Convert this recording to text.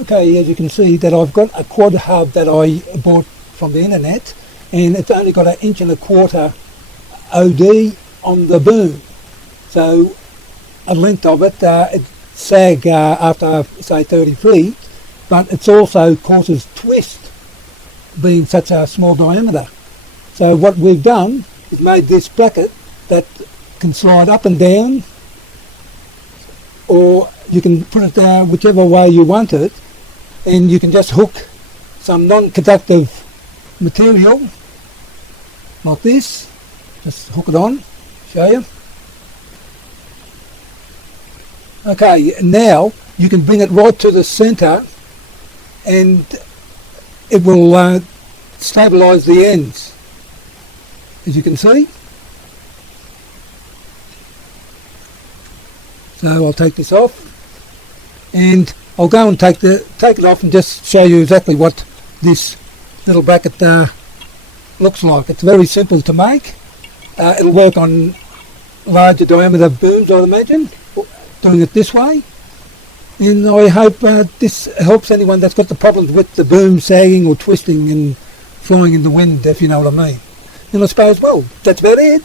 Okay, as you can see that I've got a quad hub that I bought from the internet, and it's only got 1.25 OD on the boom. So a length of it, it sag after say 30 feet, but it also causes twist being such a small diameter. So what we've done is made this bracket that can slide up and down, or you can put it down whichever way you want it, and you can just hook some non-conductive material like this, just hook it on, show you. Okay, now you can bring it right to the centre and it will stabilise the ends, as you can see. So I'll take this off, and I'll go and take it off and just show you exactly what this little bracket looks like. It's very simple to make. It'll work on larger diameter booms, I'd imagine, doing it this way. And I hope this helps anyone that's got the problems with the boom sagging or twisting and flying in the wind, if you know what I mean. And I suppose, well, that's about it.